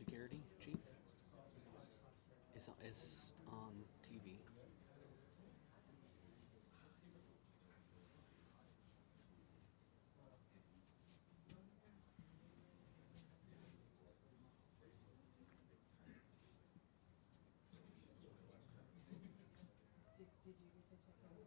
security chief. It's on TV. Did you get to check out?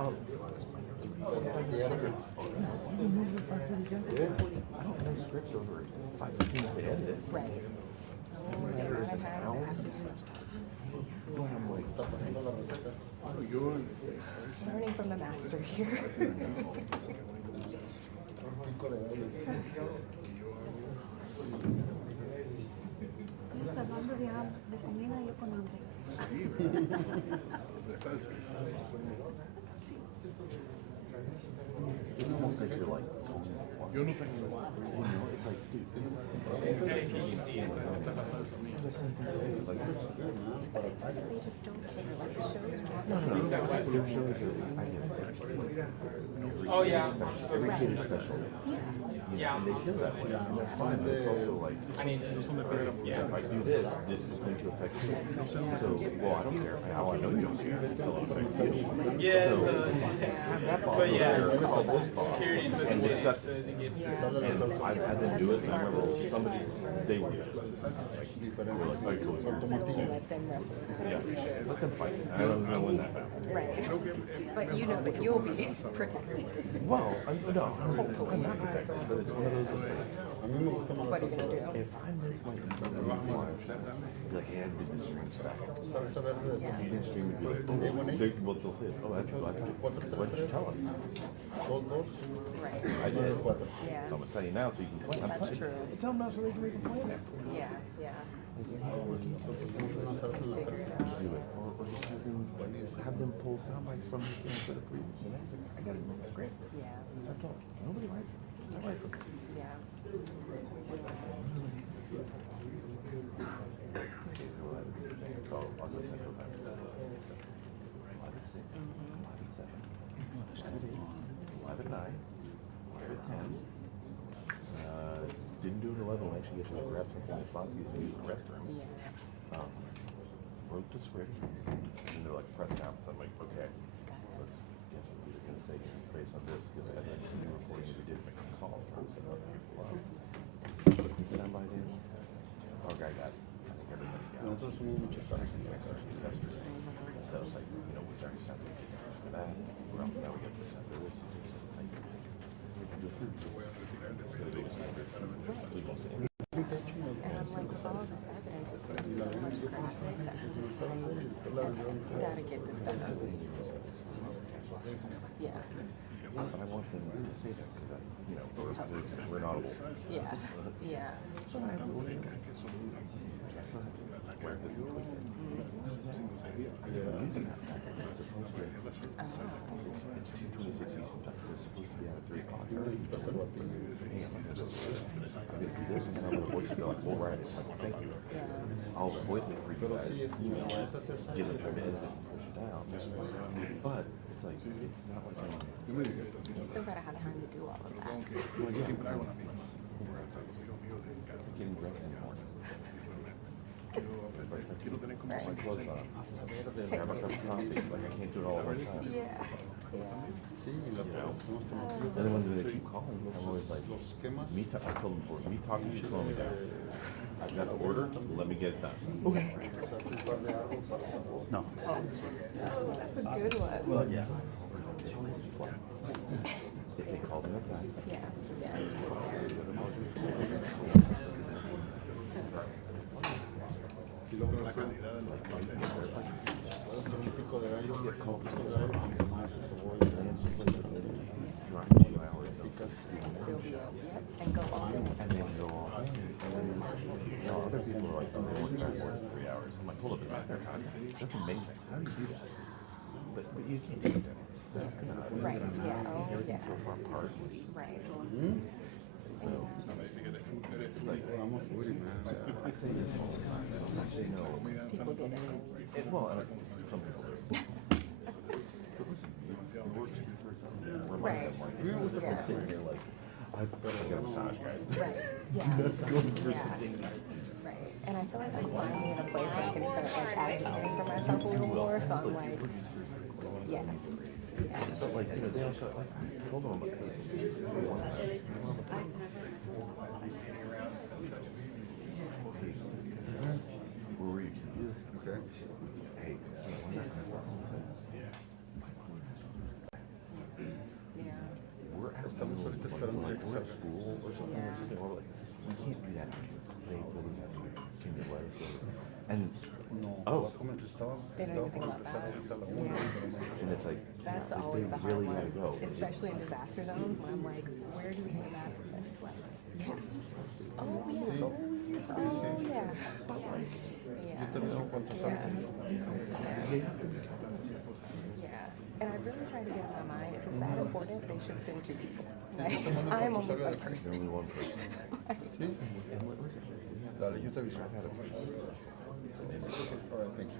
I don't know scripts over 5 minutes to edit it. Right. The amount of times I have to do learning from the master here. Estamos hablando de comida y yo con hambre. It's almost like you're like, yo no tengo, it's like, dude, They just don't care. Like the shows. your shows are, I get it. Oh, yeah. Every kid is special. Yeah. And they feel that way, and that's fine, but it's also like, I mean, yeah, if I do this, this is going to affect you. So, well, I don't care how I know you don't care, it'll affect you. yeah, So, have that boss over there, call this boss, and discuss it. And I've had them do it, and I remember somebody, they were just like, they were like, all right, cool. Let them wrestle it out. Yeah, let them fight. I don't know when that battle. Right. But you know that you'll be protected. Well, no, I'm not protected, but it's one of those things. What are you gonna do? If I miss my like, hey, I did the stream stuff. Yeah. You didn't stream it, like, oh, well, they'll say, oh, that's what why'd you tell them? Right. I did. Yeah. So I'm gonna tell you now so you can play. I'm That's telling you. true. Tell them now so they can make a plan after. Yeah. Yeah. Figure it out. Do it. Or just have them pull sound bites from this thing for the previous. You know? I gotta make a script. Yeah. I told them. Nobody writes it. I write it. Yeah. Oh, on the Central Time. 11 9, 10. Didn't do it 11 when I actually get to grab something at Foxy's and use the restroom. Yeah. Wrote the script, and they're like, press conference. I'm like, okay, let's guess what we're going to say based on this, because I had like some new recording we did make a call. I said, other people out. Put the soundbite in. Our guy got, I think everybody got. Nosotros somos muchos investors. So it's like, you know, we already sent it for that. Well, now we get to send this. It's like, we can do it. The biggest legal thing. And I'm like, with all this evidence, it's been so much graphics. I'm just like, you gotta get this done. Yeah. But I want them to say that because, you know, we're inaudible. Yeah. Yeah. So I have to look at it. Where does it go? It's 2:26 Eastern Time. It's supposed to be out at 3 o'clock. Hey, I'm going to do this, and then I'm going to voice it. They're like, we'll write it. I'm like, thank you. I'll voice it for you guys. Email it. Give them time to edit it and push it out. But it's like, it's not like I'm... You still gotta have time to do all of that. Well, yeah. Getting dressed in the morning. My clothes on. Then have a cup of coffee. Like, I can't do it all at one time. Yeah. Yeah. You know? And then when they keep calling, I'm always like, I told them before, me talking to you, slow me down. I've got the order, let me get it done. Okay. No. Oh, that's a good one. Well, yeah. If they call them at time. Yeah. Yeah. You'll get called for 6 hours, and then someplace that drives 2 hours. And still be up. Yep. And go on. And then go on. And then, you know, other people are like, oh, they work more than 3 hours. I'm like, hold up, that's amazing. How do you do that? But you can't do that. So, Right. Yeah. Oh, everything's yeah. so far apart. Right. So, it's like, I say this all the time. I say no. People get it. Well, some people do. But listen, it works. Right. Yeah. I'm sitting here like, I've got a massage, guys. Right. Yeah. Yeah. Right. And I feel like I'm finally in a place where I can start like advocating for myself a little more. So I'm like, yeah. Yeah. But like, you know, they also, like, I told them about this. Where were you? Okay. Hey, we're not going to have school or something, Yeah. or something, or like, we can't do that. They literally have to, can you let us go? And, oh, They know anything about that. Yeah. and it's like, That's like, always they the hard really one, gotta go. especially in disaster zones when I'm like, where do we go back from this? Like, yeah. Oh, yeah. Oh, yeah. But like, Yeah. you know, Yeah. Yeah. And I really try to get in my mind, if it's that important, they should send two people. Like, I'm only one there's person. only one person. And listen, Dale, yo te aviso. I've had a All right, thank you.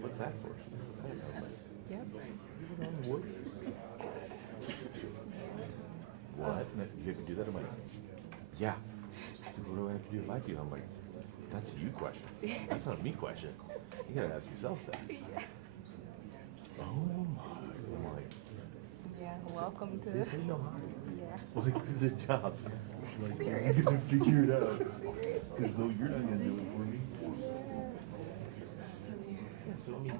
What's that for? Yep. What? You can do that? I'm like, yeah. What do I have to do if I do? I'm like, that's a you question. That's not a me question. You gotta ask yourself that. Oh my. I'm like, Yeah, welcome to. this ain't no hobby. Yeah. Like, this is a job. Like, Seriously. you gotta figure it out. Because no, you're not gonna do it for me. Yeah, so I mean,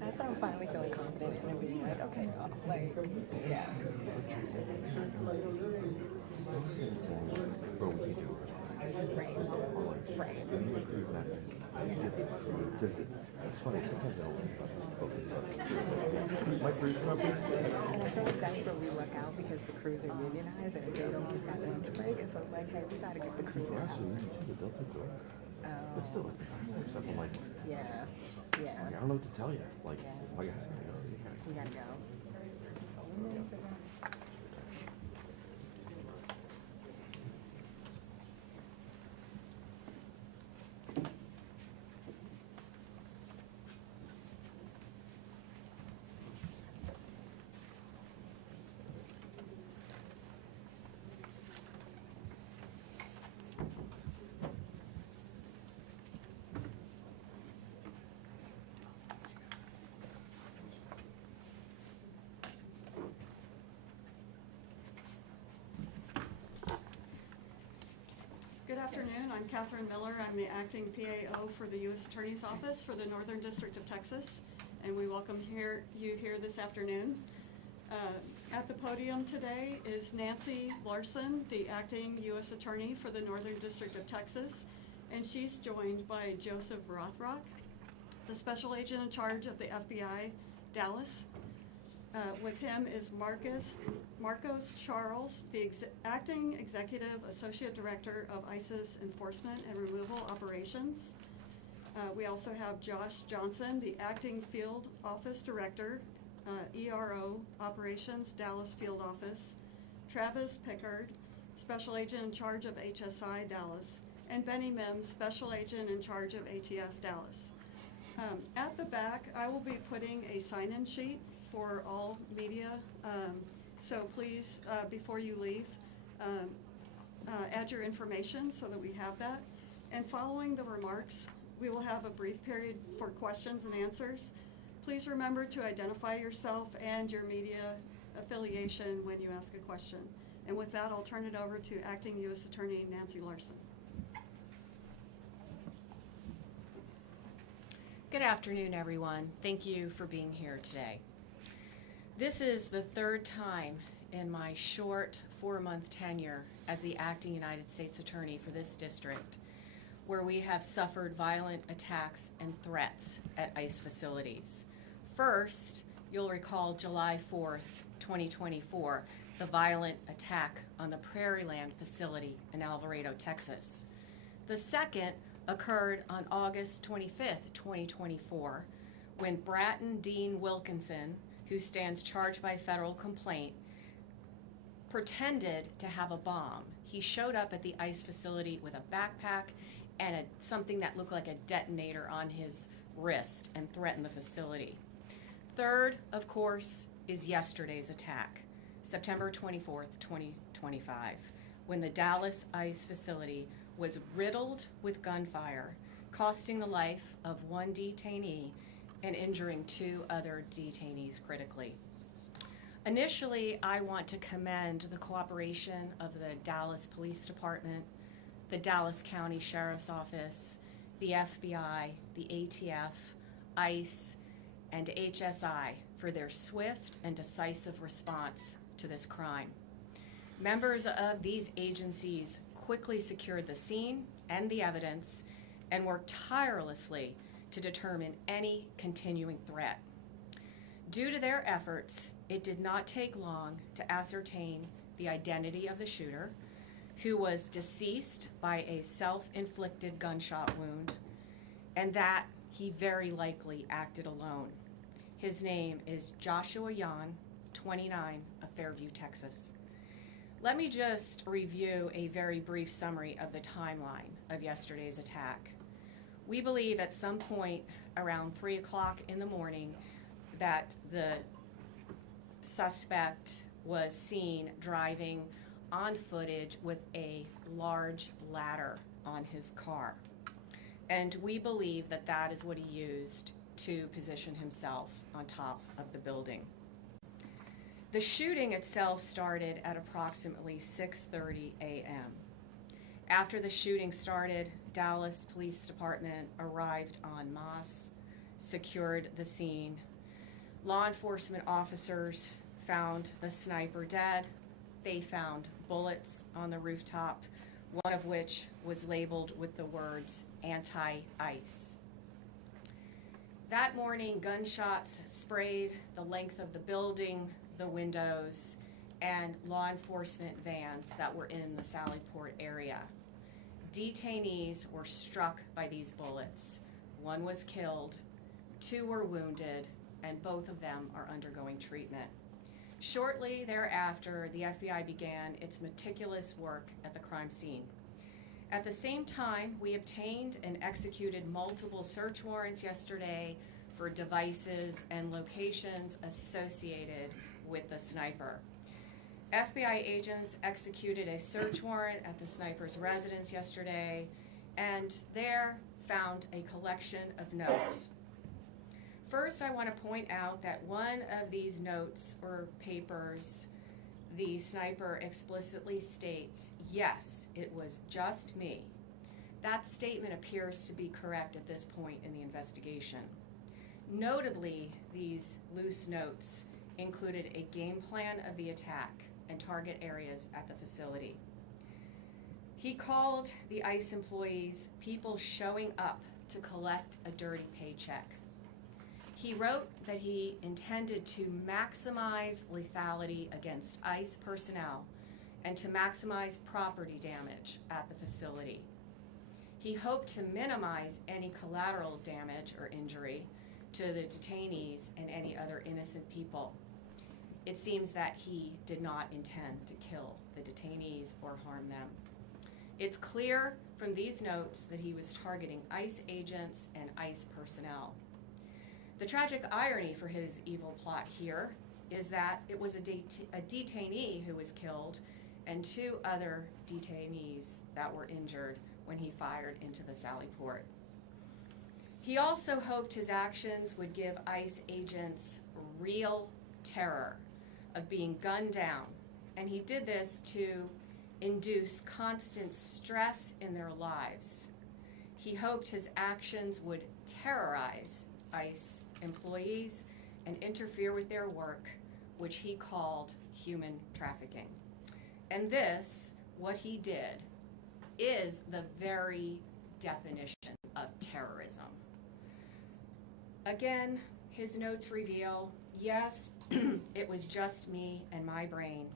That's why I'm finally feeling confident in it being like, okay, no, like, yeah. Right. Right. Because it's funny, sometimes I don't focus on my crews come up here. And I feel like that's where we luck out because the crews are unionized and they don't get that lunch break. And so it's like, hey, we got to get the crew They're out. also union too, but they'll take the work. But still, like, stuff, I'm like, Yeah. Yeah. I don't know what to tell you. Like, Yeah. my guys gotta go. We got to go. Good afternoon. I'm Catherine Miller. I'm the acting PAO for the U.S. Attorney's Office for the Northern District of Texas, and we welcome you here this afternoon. At the podium today is Nancy Larson, the acting U.S. Attorney for the Northern District of Texas, and she's joined by Joseph Rothrock, the Special Agent in charge of the FBI, Dallas. With him is Marcos Charles, the Acting Executive Associate Director of ISIS Enforcement and Removal Operations. We also have Josh Johnson, the Acting Field Office Director, ERO Operations, Dallas Field Office. Travis Pickard, Special Agent in charge of HSI, Dallas. And Benny Mims, Special Agent in charge of ATF, Dallas. At the back, I will be putting a sign-in sheet for all media, so please, before you leave, add your information so that we have that. And following the remarks, we will have a brief period for questions and answers. Please remember to identify yourself and your media affiliation when you ask a question. And with that, I'll turn it over to Acting U.S. Attorney Nancy Larson. Good afternoon, everyone. Thank you for being here today. This is the third time in my short 4-month tenure as the acting United States Attorney for this district where we have suffered violent attacks and threats at ICE facilities. First, you'll recall July 4th, 2024, the violent attack on the Prairieland facility in Alvarado, Texas. The second occurred on August 25th, 2024, when Bratton Dean Wilkinson, who stands charged by federal complaint, pretended to have a bomb. He showed up at the ICE facility with a backpack and something that looked like a detonator on his wrist and threatened the facility. Third, of course, is yesterday's attack, September 24th, 2025, when the Dallas ICE facility was riddled with gunfire, costing the life of one detainee and injuring 2 other detainees critically. Initially, I want to commend the cooperation of the Dallas Police Department, the Dallas County Sheriff's Office, the FBI, the ATF, ICE, and HSI for their swift and decisive response to this crime. Members of these agencies quickly secured the scene and the evidence and worked tirelessly to determine any continuing threat. Due to their efforts, it did not take long to ascertain the identity of the shooter, who was deceased by a self-inflicted gunshot wound, and that he very likely acted alone. His name is Joshua Yan, 29, of Fairview, Texas. Let me just review a very brief summary of the timeline of yesterday's attack. We believe at some point around 3 o'clock in the morning that the suspect was seen driving on footage with a large ladder on his car. And we believe that that is what he used to position himself on top of the building. The shooting itself started at approximately 6:30 a.m. After the shooting started, Dallas Police Department arrived en masse, secured the scene. Law enforcement officers found the sniper dead. They found bullets on the rooftop, one of which was labeled with the words anti-ICE. That morning, gunshots sprayed the length of the building, the windows, and law enforcement vans that were in the Sallyport area. Detainees were struck by these bullets. One was killed, 2 were wounded, and both of them are undergoing treatment. Shortly thereafter, the FBI began its meticulous work at the crime scene. At the same time, we obtained and executed multiple search warrants yesterday for devices and locations associated with the sniper. FBI agents executed a search warrant at the sniper's residence yesterday, and there found a collection of notes. First, I want to point out that one of these notes or papers, the sniper explicitly states, "Yes, it was just me." That statement appears to be correct at this point in the investigation. Notably, these loose notes included a game plan of the attack and target areas at the facility. He called the ICE employees people showing up to collect a dirty paycheck. He wrote that he intended to maximize lethality against ICE personnel and to maximize property damage at the facility. He hoped to minimize any collateral damage or injury to the detainees and any other innocent people. It seems that he did not intend to kill the detainees or harm them. It's clear from these notes that he was targeting ICE agents and ICE personnel. The tragic irony for his evil plot here is that it was a detainee who was killed and 2 other detainees that were injured when he fired into the Sallyport. He also hoped his actions would give ICE agents real terror of being gunned down, and he did this to induce constant stress in their lives. He hoped his actions would terrorize ICE employees and interfere with their work, which he called human trafficking. And this, what he did, is the very definition of terrorism. Again, his notes reveal, yes, it was just me and my brain.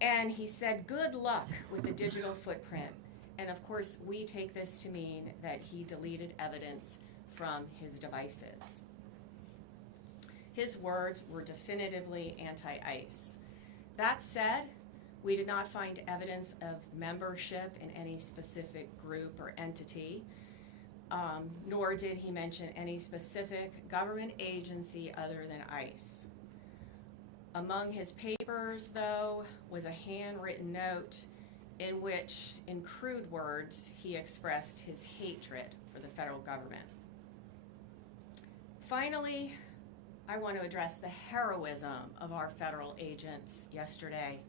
And he said, good luck with the digital footprint. And of course, we take this to mean that he deleted evidence from his devices. His words were definitively anti-ICE. That said, we did not find evidence of membership in any specific group or entity, nor did he mention any specific government agency other than ICE. Among his papers, though, was a handwritten note in which, in crude words, he expressed his hatred for the federal government. Finally, I want to address the heroism of our federal agents yesterday.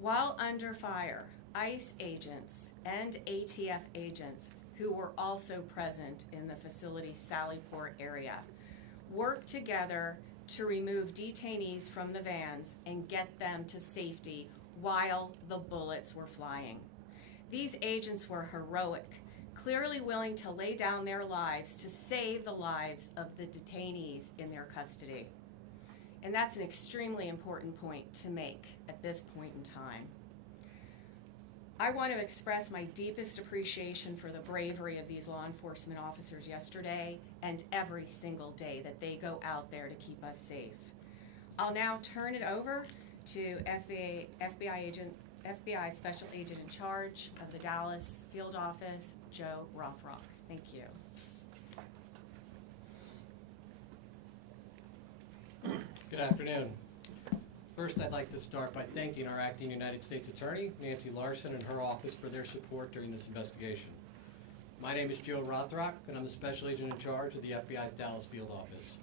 While under fire, ICE agents and ATF agents who were also present in the facility's Sallyport area worked together to remove detainees from the vans and get them to safety while the bullets were flying. These agents were heroic, clearly willing to lay down their lives to save the lives of the detainees in their custody. And that's an extremely important point to make at this point in time. I want to express my deepest appreciation for the bravery of these law enforcement officers yesterday and every single day that they go out there to keep us safe. I'll now turn it over to FBI Special Agent in charge of the Dallas Field Office, Joe Rothrock. Thank you. Good afternoon. First, I'd like to start by thanking our acting United States Attorney, Nancy Larson, and her office for their support during this investigation. My name is Joe Rothrock, and I'm the Special Agent in charge of the FBI's Dallas Field Office.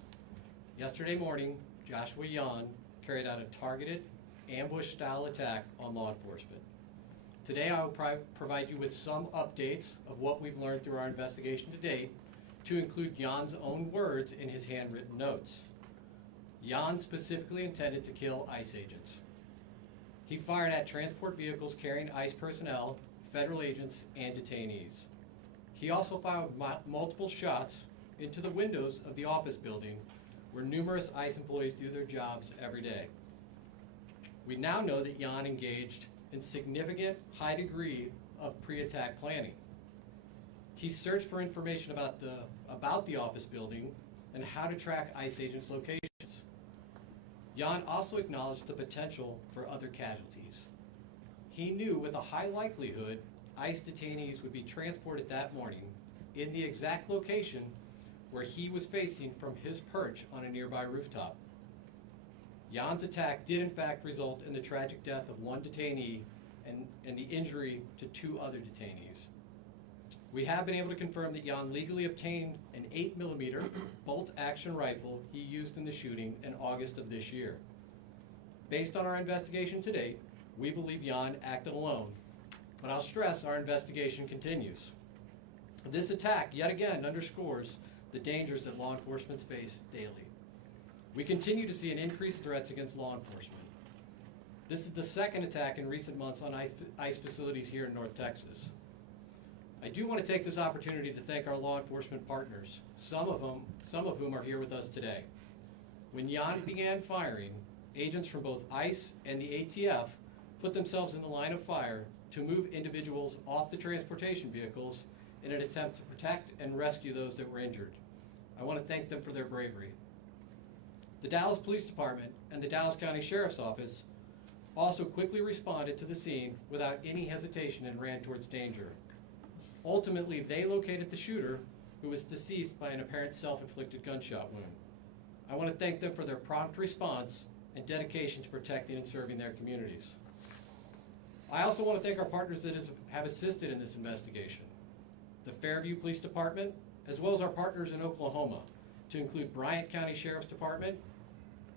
Yesterday morning, Joshua Yan carried out a targeted, ambush-style attack on law enforcement. Today, I will provide you with some updates of what we've learned through our investigation to date, to include Yan's own words in his handwritten notes. Yan specifically intended to kill ICE agents. He fired at transport vehicles carrying ICE personnel, federal agents, and detainees. He also fired multiple shots into the windows of the office building where numerous ICE employees do their jobs every day. We now know that Yan engaged in significant high degree of pre-attack planning. He searched for information about the office building and how to track ICE agents' locations. Yan also acknowledged the potential for other casualties. He knew with a high likelihood ICE detainees would be transported that morning in the exact location where he was facing from his perch on a nearby rooftop. Yan's attack did in fact result in the tragic death of one detainee and the injury to 2 other detainees. We have been able to confirm that Yan legally obtained an 8mm bolt-action rifle he used in the shooting in August of this year. Based on our investigation to date, we believe Yan acted alone, but I'll stress our investigation continues. This attack yet again underscores the dangers that law enforcement face daily. We continue to see an increased threats against law enforcement. This is the second attack in recent months on ICE facilities here in North Texas. I do want to take this opportunity to thank our law enforcement partners, some of whom are here with us today. When Yan began firing, agents from both ICE and the ATF put themselves in the line of fire to move individuals off the transportation vehicles in an attempt to protect and rescue those that were injured. I want to thank them for their bravery. The Dallas Police Department and the Dallas County Sheriff's Office also quickly responded to the scene without any hesitation and ran towards danger. Ultimately, they located the shooter, who was deceased by an apparent self-inflicted gunshot wound. I want to thank them for their prompt response and dedication to protecting and serving their communities. I also want to thank our partners that have assisted in this investigation. The Fairview Police Department, as well as our partners in Oklahoma, to include Bryant County Sheriff's Department,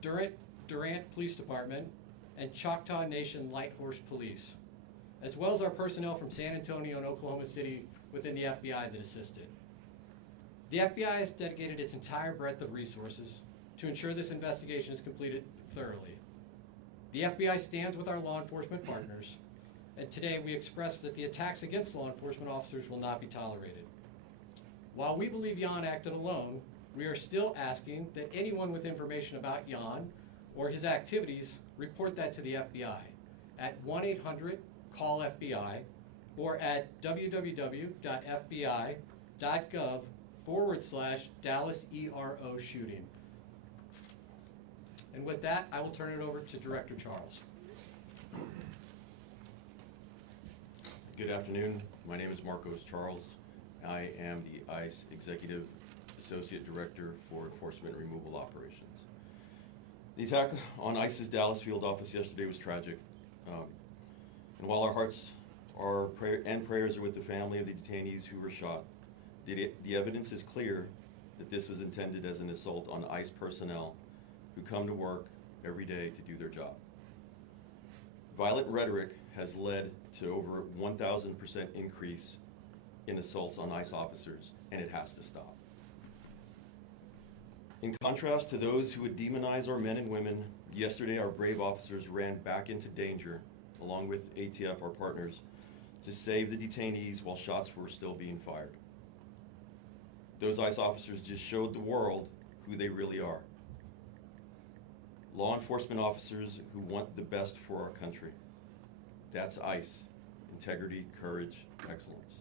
Durant Police Department, and Choctaw Nation Light Horse Police, as well as our personnel from San Antonio and Oklahoma City within the FBI that assisted. The FBI has dedicated its entire breadth of resources to ensure this investigation is completed thoroughly. The FBI stands with our law enforcement partners, and today we express that the attacks against law enforcement officers will not be tolerated. While we believe Yan acted alone, we are still asking that anyone with information about Yan or his activities report that to the FBI at 1-800-CALL-FBI or at www.fbi.gov/Dallas ERO shooting. And with that, I will turn it over to Director Charles. Good afternoon. My name is Marcos Charles. I am the ICE Executive Associate Director for Enforcement and Removal Operations. The attack on ICE's Dallas field office yesterday was tragic. And while our hearts and prayers are with the family of the detainees who were shot, the evidence is clear that this was intended as an assault on ICE personnel who come to work every day to do their job. Violent rhetoric has led to over 1,000% increase in assaults on ICE officers, and it has to stop. In contrast to those who would demonize our men and women, yesterday our brave officers ran back into danger, along with ATF, our partners, to save the detainees while shots were still being fired. Those ICE officers just showed the world who they really are. Law enforcement officers who want the best for our country. That's ICE. Integrity, courage, excellence.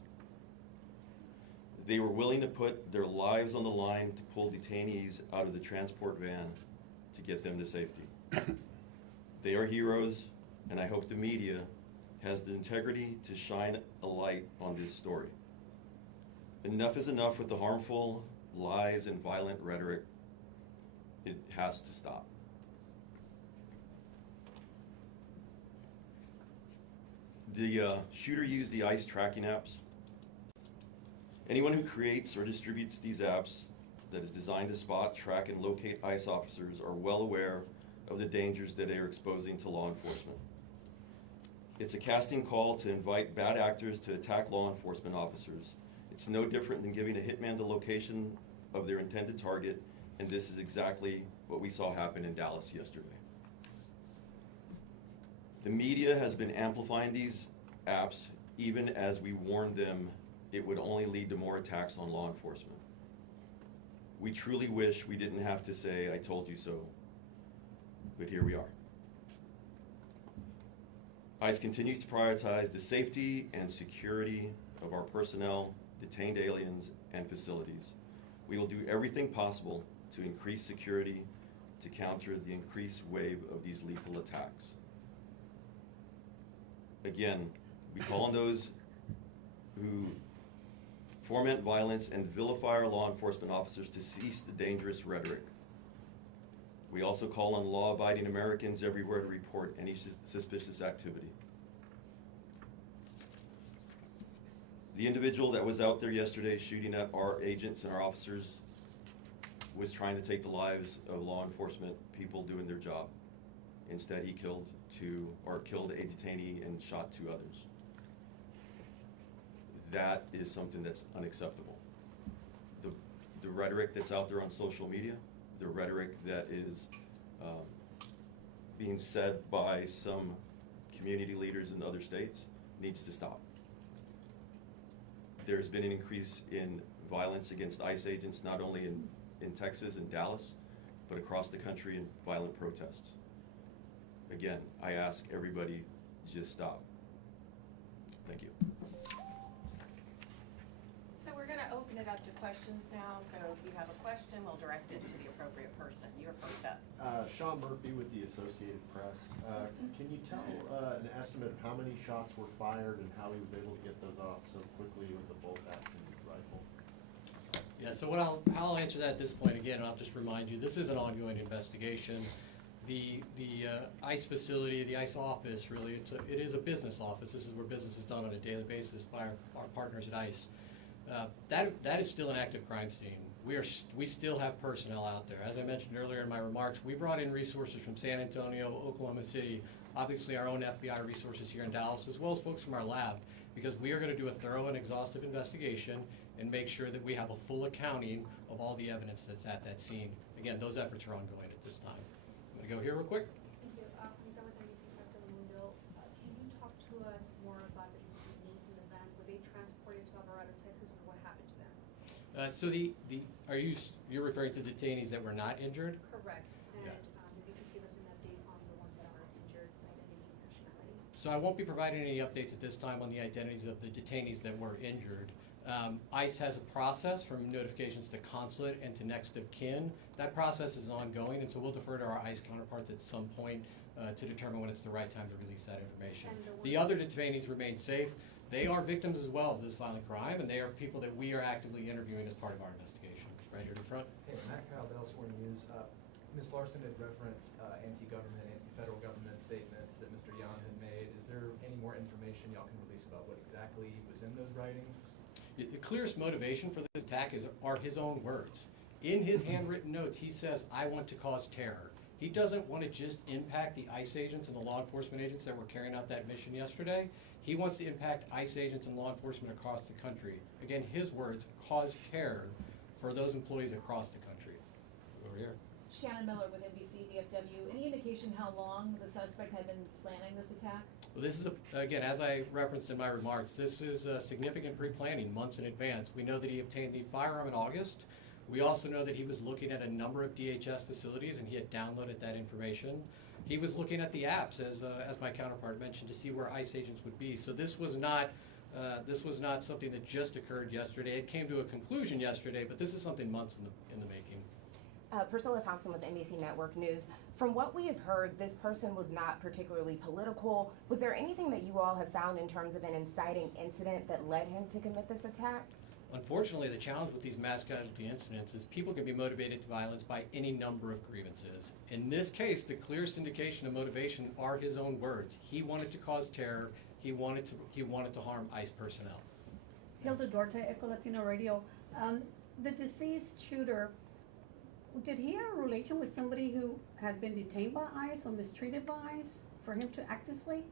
They were willing to put their lives on the line to pull detainees out of the transport van to get them to safety. They are heroes, and I hope the media has the integrity to shine a light on this story. Enough is enough with the harmful lies and violent rhetoric. It has to stop. The shooter used the ICE tracking apps. Anyone who creates or distributes these apps that is designed to spot, track, and locate ICE officers are well aware of the dangers that they are exposing to law enforcement. It's a casting call to invite bad actors to attack law enforcement officers. It's no different than giving a hitman the location of their intended target, and this is exactly what we saw happen in Dallas yesterday. The media has been amplifying these apps even as we warned them it would only lead to more attacks on law enforcement. We truly wish we didn't have to say, "I told you so," but here we are. ICE continues to prioritize the safety and security of our personnel, detained aliens, and facilities. We will do everything possible to increase security to counter the increased wave of these lethal attacks. Again, we call on those who foment violence and vilify our law enforcement officers to cease the dangerous rhetoric. We also call on law-abiding Americans everywhere to report any suspicious activity. The individual that was out there yesterday shooting at our agents and our officers was trying to take the lives of law enforcement people doing their job. Instead, he killed a detainee and shot 2 others. That is something that's unacceptable. The rhetoric that's out there on social media, the rhetoric that is being said by some community leaders in other states needs to stop. There's been an increase in violence against ICE agents, not only in Texas and Dallas, but across the country in violent protests. Again, I ask everybody to just stop. Thank you. So we're going to open it up to questions now. So if you have a question, we'll direct it to the appropriate person. You're first up. Sean Murphy with the Associated Press. Can you tell an estimate of how many shots were fired and how he was able to get those off so quickly with the bolt action rifle? Yeah, so I'll answer that at this point again. I'll just remind you, this is an ongoing investigation. The ICE facility, the ICE office, really, it is a business office. This is where business is done on a daily basis by our partners at ICE. That is still an active crime scene. We still have personnel out there. As I mentioned earlier in my remarks, we brought in resources from San Antonio, Oklahoma City, obviously our own FBI resources here in Dallas, as well as folks from our lab, because we are going to do a thorough and exhaustive investigation and make sure that we have a full accounting of all the evidence that's at that scene. Again, those efforts are ongoing at this time. I'm going to go here real quick. Thank you. From WDCA-TV, Dr. Mundo, can you talk to us more about the detainees in the van? Were they transported to Alvarado, Texas, or what happened to them? So you're referring to detainees that were not injured? Correct. And Yeah. if you could give us an update on the ones that are injured, identities, nationalities. So I won't be providing any updates at this time on the identities of the detainees that were injured. ICE has a process from notifications to consulate and to next of kin. That process is ongoing, and so we'll defer to our ICE counterparts at some point to determine when it's the right time to release that information. The other detainees remain safe. They are victims as well of this violent crime, and they are people that we are actively interviewing as part of our investigation. Right here in front. Hey, Matt Kyle, Dallas Morning News. Ms. Larson had referenced anti-government, anti-federal government statements that Mr. Yan had made. Is there any more information y'all can release about what exactly was in those writings? The clearest motivation for this attack are his own words. In his handwritten notes, he says, "I want to cause terror." He doesn't want to just impact the ICE agents and the law enforcement agents that were carrying out that mission yesterday. He wants to impact ICE agents and law enforcement across the country. Again, his words, cause terror for those employees across the country. Over here. Shannon Miller with NBC-DFW. Any indication how long the suspect had been planning this attack? Well, this is, again, as I referenced in my remarks, this is significant pre-planning months in advance. We know that he obtained the firearm in August. We also know that he was looking at a number of DHS facilities and he had downloaded that information. He was looking at the apps, as my counterpart mentioned, to see where ICE agents would be. So this was not something that just occurred yesterday. It came to a conclusion yesterday, but this is something months in the making. Priscilla Thompson with NBC Network News. From what we have heard, this person was not particularly political. Was there anything that you all have found in terms of an inciting incident that led him to commit this attack? Unfortunately, the challenge with these mass casualty incidents is people can be motivated to violence by any number of grievances. In this case, the clearest indication of motivation are his own words. He wanted to cause terror. He wanted to harm ICE personnel. Hilda Duarte, Echo Latino Radio. The deceased shooter, did he have a relation with somebody who had been detained by ICE or mistreated by ICE for him to act this way?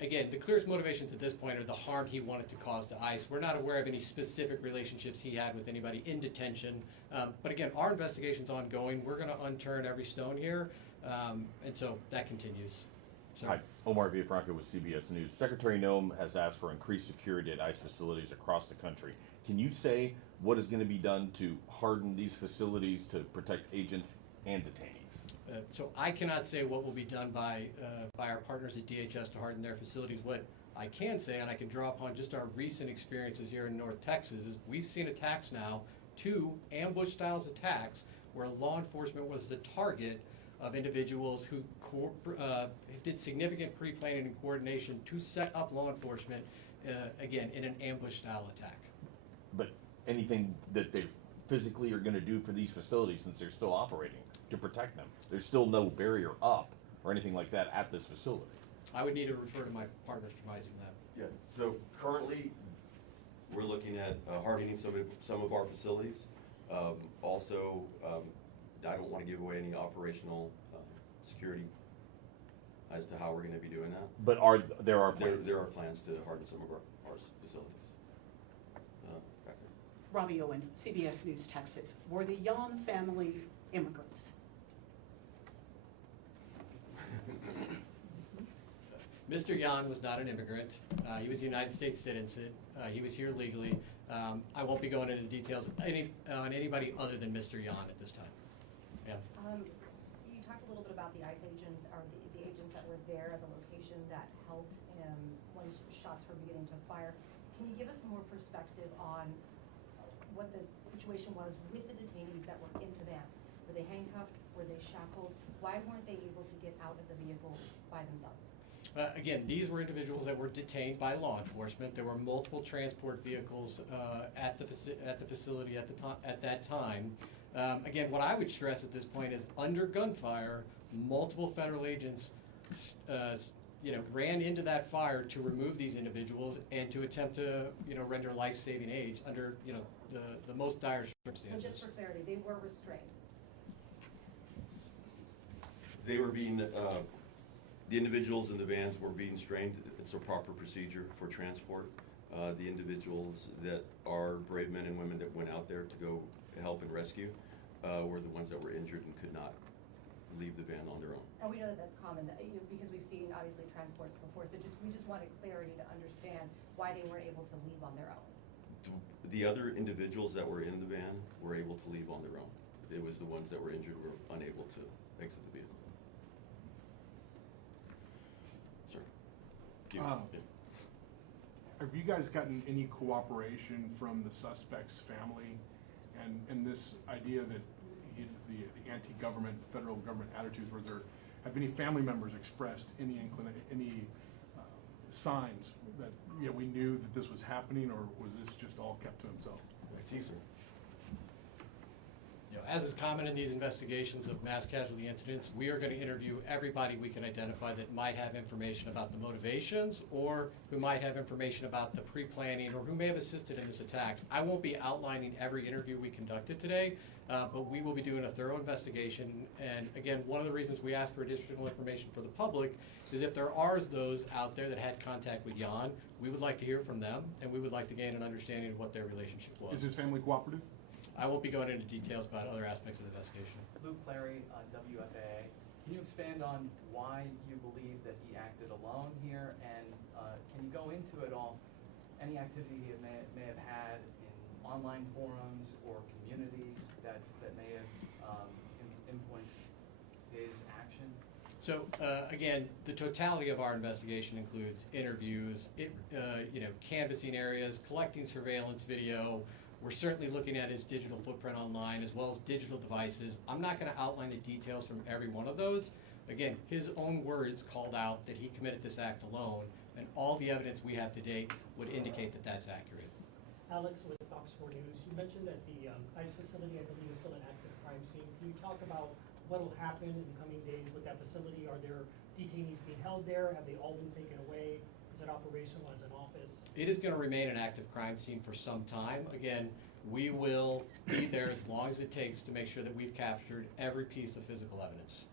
Again, the clearest motivations at this point are the harm he wanted to cause to ICE. We're not aware of any specific relationships he had with anybody in detention. But again, our investigation's ongoing. We're going to unturn every stone here, and so that continues. So, Hi, Omar Villafranca with CBS News. Secretary Noem has asked for increased security at ICE facilities across the country. Can you say what is going to be done to harden these facilities to protect agents and detainees? So I cannot say what will be done by our partners at DHS to harden their facilities. What I can say, and I can draw upon just our recent experiences here in North Texas, is we've seen attacks now, 2 ambush styles attacks, where law enforcement was the target of individuals who did significant pre-planning and coordination to set up law enforcement, again, in an ambush style attack. But anything that they physically are going to do for these facilities, since they're still operating, to protect them? There's still no barrier up or anything like that at this facility. I would need to refer to my partners advising that. Yeah, so currently, we're looking at hardening some of our facilities. Also, I don't want to give away any operational security as to how we're going to be doing that. But there are plans? There are plans to harden some of our facilities. Back there. Robbie Owens, CBS News, Texas. Were the Yon family immigrants? Mr. Yan was not an immigrant. He was a United States citizen. He was here legally. I won't be going into the details on anybody other than Mr. Yan at this time. Yeah. You talked a little bit about the ICE agents, or the agents that were there at the location that helped when shots were beginning to fire. Can you give us some more perspective on what the situation was with the detainees that were in the vans? Were they handcuffed? Were they shackled? Why weren't they able to get out of the vehicle by themselves? Again, these were individuals that were detained by law enforcement. There were multiple transport vehicles at the facility at that time. Again, what I would stress at this point is, under gunfire, multiple federal agents, ran into that fire to remove these individuals and to attempt to, render life-saving aid under, the most dire circumstances. So just for clarity, they were restrained. They were being, the individuals in the vans were being restrained. It's a proper procedure for transport. The individuals that are brave men and women that went out there to go help and rescue were the ones that were injured and could not leave the van on their own. And we know that that's common, because we've seen, obviously, transports before, so we just wanted clarity to understand why they weren't able to leave on their own. The other individuals that were in the van were able to leave on their own. It was the ones that were injured were unable to exit the vehicle. Sir? Have you guys gotten any cooperation from the suspect's family and this idea that the anti-government, federal government attitudes, have any family members expressed any signs that we knew that this was happening, or was this just all kept to himself? Teaser. as is common in these investigations of mass casualty incidents, we are going to interview everybody we can identify that might have information about the motivations or who might have information about the pre-planning or who may have assisted in this attack. I won't be outlining every interview we conducted today, but we will be doing a thorough investigation. And again, one of the reasons we ask for additional information for the public is if there are those out there that had contact with Jan, we would like to hear from them, and we would like to gain an understanding of what their relationship was. Is his family cooperative? I won't be going into details about other aspects of the investigation. Luke Clary, WFAA. Can you expand on why you believe that he acted alone here, and can you go into it all, any activity he may have had in online forums or communities that may have influenced his action? So again, the totality of our investigation includes interviews, canvassing areas, collecting surveillance video. We're certainly looking at his digital footprint online as well as digital devices. I'm not going to outline the details from every one of those. Again, his own words called out that he committed this act alone, and all the evidence we have to date would indicate that that's accurate. Alex with Fox 4 News. You mentioned that the ICE facility, I believe, is still an active crime scene. Can you talk about what will happen in the coming days with that facility? Are there detainees being held there? Have they all been taken away? Is it operational as an office? It is going to remain an active crime scene for some time. Again, we will be there as long as it takes to make sure that we've captured every piece of physical evidence.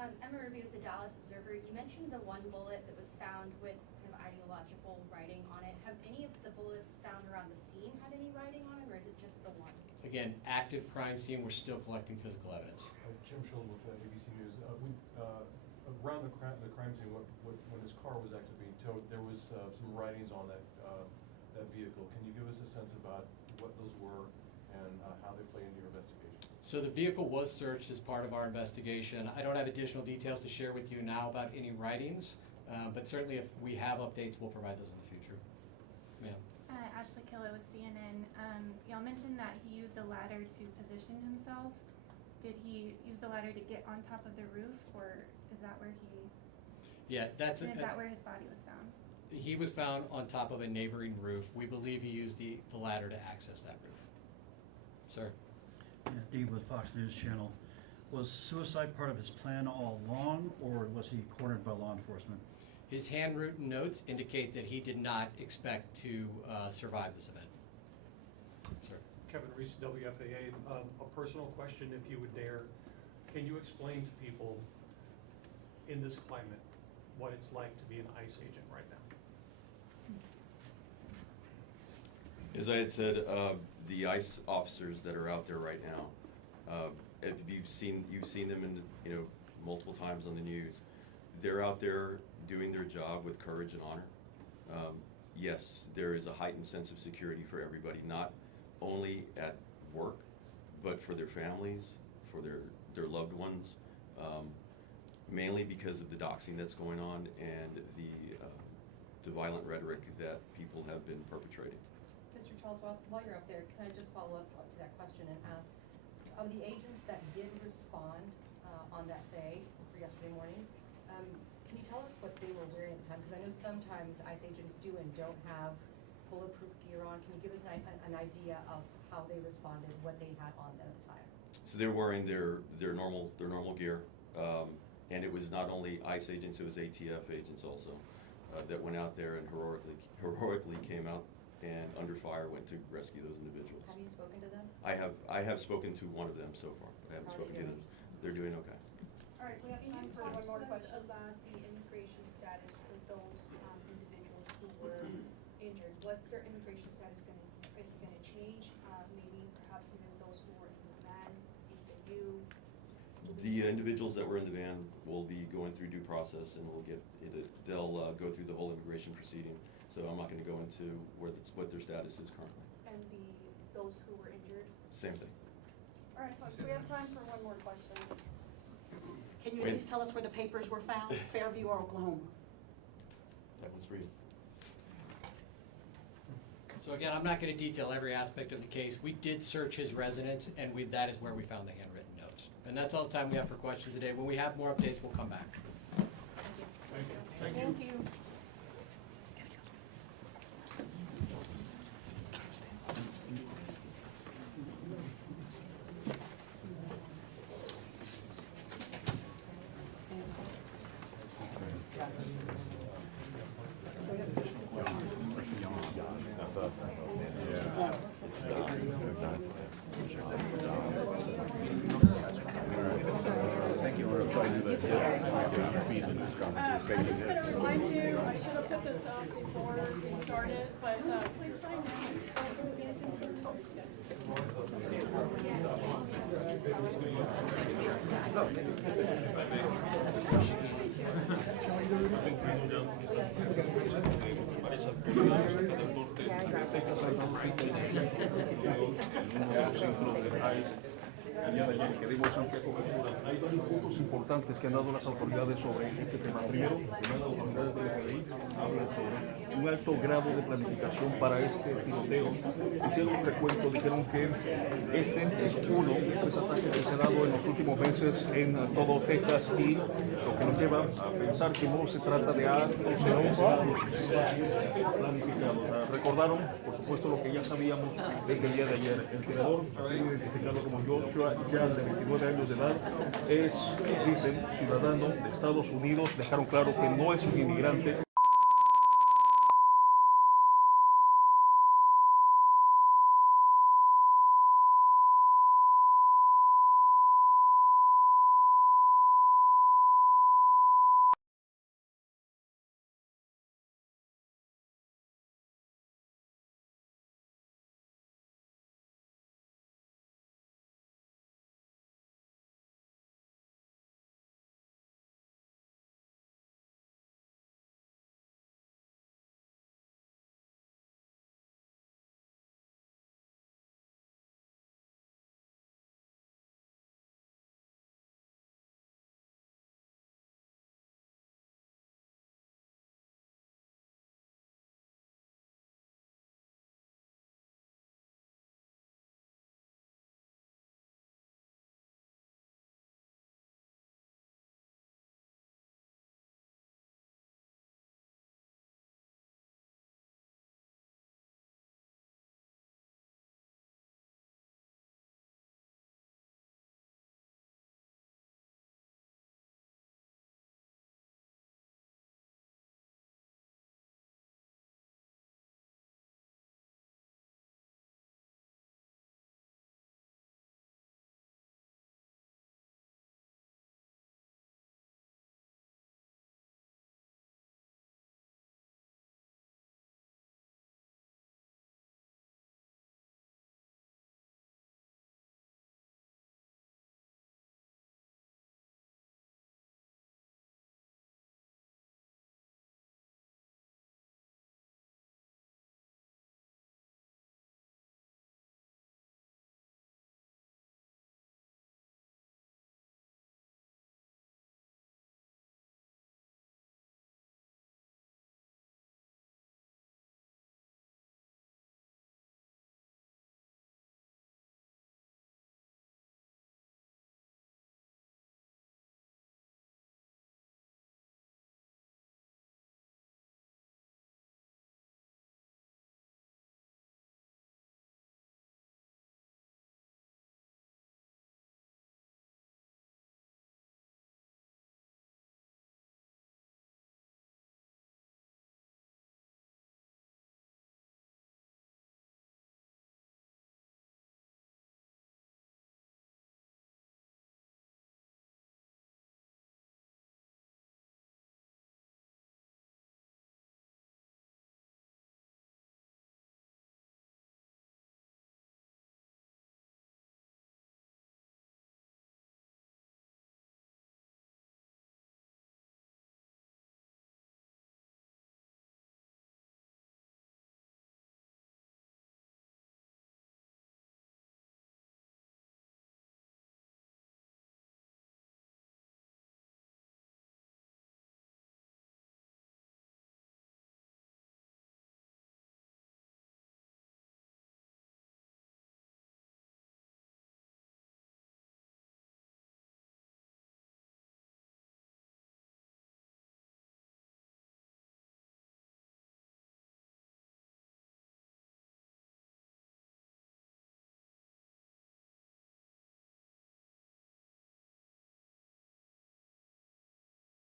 Emma Ruby with the Dallas Observer. You mentioned the one bullet that was found with kind of ideological writing on it. Have any of the bullets found around the scene had any writing on it, or is it just the one? Again, active crime scene, we're still collecting physical evidence. Jim Schultz with ABC News. Around the crime scene, when his car was actually being towed, there was some writings on that vehicle. Can you give us a sense about what those were and how they play into your investigation? So the vehicle was searched as part of our investigation. I don't have additional details to share with you now about any writings, but certainly if we have updates, we'll provide those in the future. Ma'am. Ashley Killer with CNN. Y'all mentioned that he used a ladder to position himself. Did he use the ladder to get on top of the roof, or is that where he? Yeah, is that where his body was found? He was found on top of a neighboring roof. We believe he used the ladder to access that roof. Sir. Yeah, Dean with Fox News Channel. Was suicide part of his plan all along, or was he cornered by law enforcement? His handwritten notes indicate that he did not expect to survive this event. Sir. Kevin Reese, WFAA. A personal question, if you would dare. Can you explain to people in this climate what it's like to be an ICE agent right now? As I had said, the ICE officers that are out there right now, if you've seen them in multiple times on the news. They're out there doing their job with courage and honor. Yes, there is a heightened sense of security for everybody, not only at work, but for their families, for their loved ones, mainly because of the doxing that's going on and the violent rhetoric that people have been perpetrating. Mr. Charles, while you're up there, can I just follow up to that question and ask, of the agents that did respond on that day, or yesterday morning, can you tell us what they were wearing at the time? Because I know sometimes ICE agents do and don't have bulletproof gear on. Can you give us an idea of how they responded, what they had on them at the time? So they're wearing their normal gear, and it was not only ICE agents, it was ATF agents also that went out there and heroically came out and under fire went to rescue those individuals. Have you spoken to them? I have spoken to one of them so far. I haven't spoken to them. They're doing okay. All right, we have time for one more question. About the immigration status for those individuals who were injured. What's their immigration status is it going to change? Maybe perhaps even those who were in the van, ACU. The individuals that were in the van will be going through due process, and they'll go through the whole immigration proceeding. So I'm not going to go into what their status is currently. And those who were injured? Same thing. All right, folks, we have time for one more question. Can you at least tell us where the papers were found, Fairview or Oklahoma? That one's for you. So again, I'm not going to detail every aspect of the case. We did search his residence, and that is where we found the handwritten notes. And that's all the time we have for questions today. When we have more updates, we'll come back. Thank you. Thank you. I'm just gonna remind you, I should have put this up before we started, but please sign now. El día de ayer que dimos amplia cobertura. Hay varios puntos importantes que han dado las autoridades sobre este tema. Primero, las autoridades del FBI hablan sobre un alto grado de planificación para este tiroteo. Hicieron un recuento, dijeron que este es uno de 3 ataques que se han dado en los últimos meses en todo Texas y lo que nos lleva a pensar que no se trata de actos planificados. Recordaron, por supuesto, lo que ya sabíamos desde el día de ayer. El tirador ha sido identificado como Joshua Jan, de 29 años de edad, es, dicen, ciudadano de Estados Unidos. Dejaron claro que no es un inmigrante.